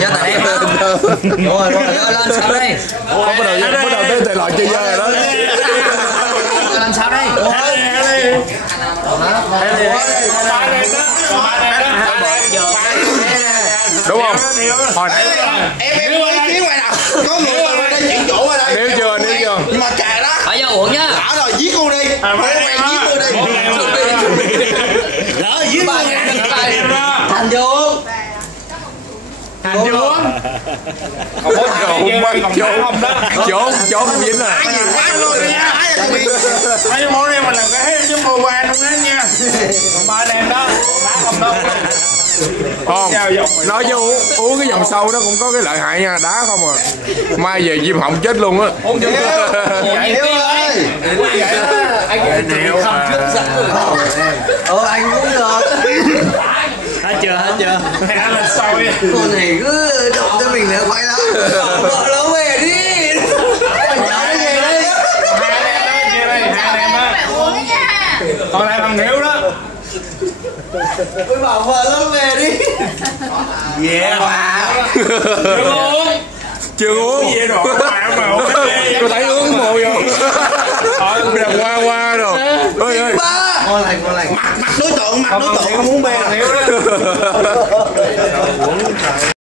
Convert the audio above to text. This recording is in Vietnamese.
Cho tại em rồi lên sao đây? Bắt đầu tới thể loại chơi dơ rồi đó. Làm sao đây? Đúng không? Hồi nãy em ý kiến ngoài nào có người vào đây chuyển chỗ ở đây. nếu chưa Nhưng mà kệ đó. Phải vô uổng nhá. Lỡ rồi giết luôn đi. Giết luôn đi. Lỡ giết luôn đi. Thành vô. Thành vô. không có rượu mà trốn dính à. Nhiều quá luôn nha. Mấy món này mình làm cái hết chứ mua ba luôn hết nha. Còn ba em đó, má không đâu. Không, nói chứ uống cái dòng sâu đó cũng có cái lợi hại nha, đá không à. Mai về viêm họng chết luôn á. Hiếu ơi. Anh không trước giận. Anh cũng được. Hết chưa? Ăn là sôi. Con này cứ động cho mình là quay lắm. Vợ nó về đi. Mình nhớ cái gì đây? Hai em đó. Còn lại thằng Hiếu đó. Tôi bảo vợ nó về đi. Yeah. Chưa uống. Vậy rồi Có thấy uống mồ vô. Đập qua rồi. Ơi ơi. Ngon lành. Mặt đối tượng không muốn bê.